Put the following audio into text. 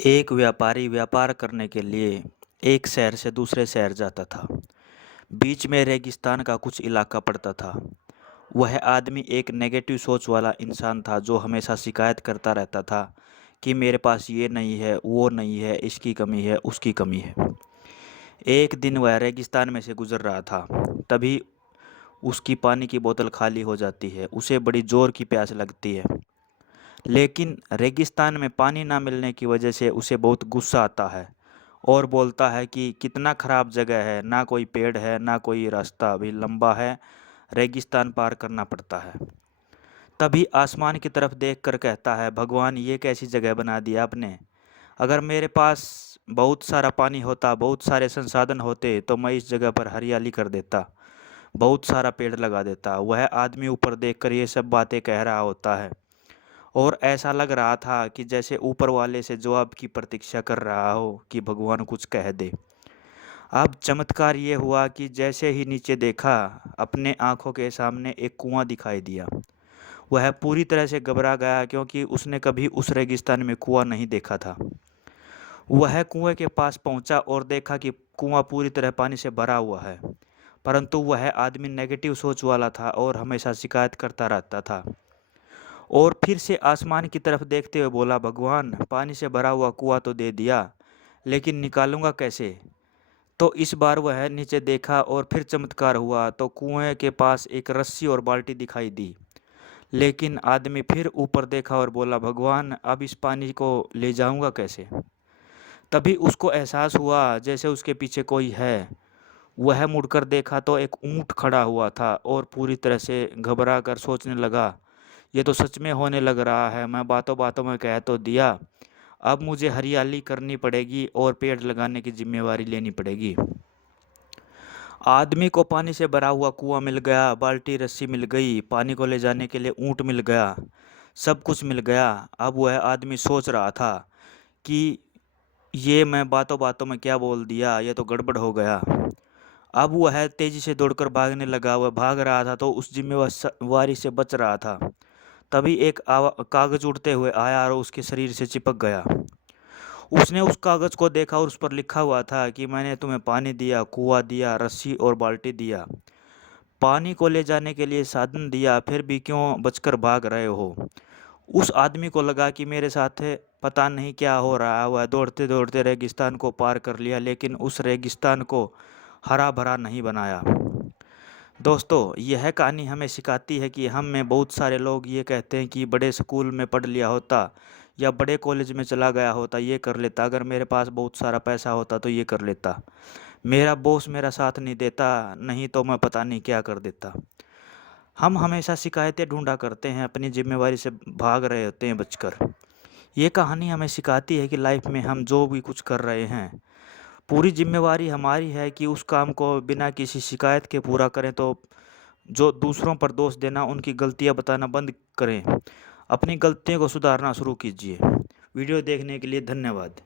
एक व्यापारी व्यापार करने के लिए एक शहर से दूसरे शहर जाता था। बीच में रेगिस्तान का कुछ इलाका पड़ता था। वह आदमी एक नेगेटिव सोच वाला इंसान था जो हमेशा शिकायत करता रहता था कि मेरे पास ये नहीं है, वो नहीं है, इसकी कमी है, उसकी कमी है। एक दिन वह रेगिस्तान में से गुजर रहा था। तभी उसकी पानी की बोतल खाली हो जाती है। उसे बड़ी जोर की प्यास लगती है, लेकिन रेगिस्तान में पानी ना मिलने की वजह से उसे बहुत गुस्सा आता है और बोलता है कि कितना ख़राब जगह है, ना कोई पेड़ है, ना कोई रास्ता भी लंबा है, रेगिस्तान पार करना पड़ता है। तभी आसमान की तरफ देखकर कहता है, भगवान ये कैसी जगह बना दी आपने। अगर मेरे पास बहुत सारा पानी होता, बहुत सारे संसाधन होते तो मैं इस जगह पर हरियाली कर देता, बहुत सारा पेड़ लगा देता। वह आदमी ऊपर देखकर ये सब बातें कह रहा होता है और ऐसा लग रहा था कि जैसे ऊपर वाले से जवाब की प्रतीक्षा कर रहा हो कि भगवान कुछ कह दे। अब चमत्कार ये हुआ कि जैसे ही नीचे देखा, अपने आंखों के सामने एक कुआं दिखाई दिया। वह पूरी तरह से घबरा गया क्योंकि उसने कभी उस रेगिस्तान में कुआं नहीं देखा था। वह कुएं के पास पहुंचा और देखा कि कुआं पूरी तरह पानी से भरा हुआ है, परंतु वह आदमी नेगेटिव सोच वाला था और हमेशा शिकायत करता रहता था। और फिर से आसमान की तरफ देखते हुए बोला, भगवान पानी से भरा हुआ कुआं तो दे दिया, लेकिन निकालूंगा कैसे। तो इस बार वह नीचे देखा और फिर चमत्कार हुआ, तो कुएं के पास एक रस्सी और बाल्टी दिखाई दी। लेकिन आदमी फिर ऊपर देखा और बोला, भगवान अब इस पानी को ले जाऊंगा कैसे। तभी उसको एहसास हुआ जैसे उसके पीछे कोई है। वह मुड़कर देखा तो एक ऊंट खड़ा हुआ था और पूरी तरह से घबरा कर सोचने लगा, ये तो सच में होने लग रहा है। मैं बातों बातों में कह तो दिया, अब मुझे हरियाली करनी पड़ेगी और पेड़ लगाने की जिम्मेवारी लेनी पड़ेगी। आदमी को पानी से भरा हुआ कुआं मिल गया, बाल्टी रस्सी मिल गई, पानी को ले जाने के लिए ऊंट मिल गया, सब कुछ मिल गया। अब वह आदमी सोच रहा था कि ये मैं बातों बातों में क्या बोल दिया, ये तो गड़बड़ हो गया। अब वह तेजी से दौड़कर भागने लगा। वह भाग रहा था तो उस जिम्मेवारी से बच रहा था। तभी एक कागज उड़ते हुए आया और उसके शरीर से चिपक गया। उसने उस कागज को देखा और उस पर लिखा हुआ था कि मैंने तुम्हें पानी दिया, कुआं दिया, रस्सी और बाल्टी दिया, पानी को ले जाने के लिए साधन दिया, फिर भी क्यों बचकर भाग रहे हो। उस आदमी को लगा कि मेरे साथ पता नहीं क्या हो रहा है। वह दौड़ते दौड़ते रेगिस्तान को पार कर लिया, लेकिन उस रेगिस्तान को हरा भरा नहीं बनाया। दोस्तों, यह कहानी हमें सिखाती है कि हम में बहुत सारे लोग ये कहते हैं कि बड़े स्कूल में पढ़ लिया होता या बड़े कॉलेज में चला गया होता, ये कर लेता, अगर मेरे पास बहुत सारा पैसा होता तो ये कर लेता, मेरा बॉस मेरा साथ नहीं देता, नहीं तो मैं पता नहीं क्या कर देता। हम हमेशा शिकायतें ढूंढा करते हैं, अपनी जिम्मेवारी से भाग रहे होते हैं बचकर। ये कहानी हमें सिखाती है कि लाइफ में हम जो भी कुछ कर रहे हैं, पूरी जिम्मेवारी हमारी है कि उस काम को बिना किसी शिकायत के पूरा करें। तो जो दूसरों पर दोष देना, उनकी गलतियां बताना बंद करें। अपनी गलतियों को सुधारना शुरू कीजिए। वीडियो देखने के लिए धन्यवाद।